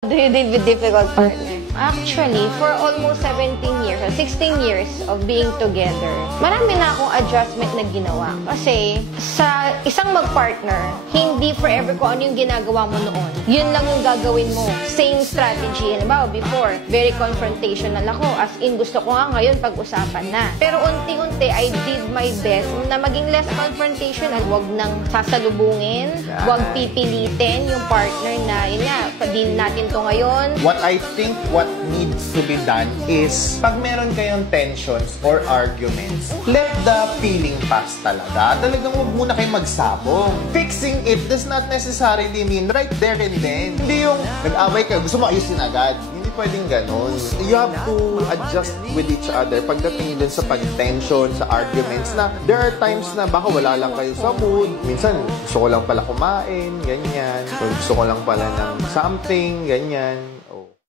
Do you deal with difficult partner? Actually, for almost 17 years or 16 years of being together, marami na akong adjustment na ginawa. Kasi sa isang mag-partner, hindi forever kung ano yung ginagawa mo noon. Yun lang yung gagawin mo. Same strategy. Halimbawa, before, very confrontational ako. As in, gusto ko nga ngayon pag-usapan na. Pero unti-unti, I did my best na maging less confrontational. Huwag nang sasalubungin, huwag pipilitin yung partner na, yun nga, pa-deal natin to ngayon. What I think what needs to be done is, pag meron kayong tensions or arguments, let the feeling pass talaga. Talagang huwag muna kayong magsabong. Fixing it does not necessarily mean right there and then. Hindi yung nag-away kayo, gusto mo ayusin agad. Hindi pwedeng ganun. You have to adjust with each other pagdating dun sa pag-tension, sa arguments na there are times na baka wala lang kayo sa mood. Minsan, gusto ko lang pala kumain, ganyan. So, gusto ko lang pala ng something, ganyan. Oh.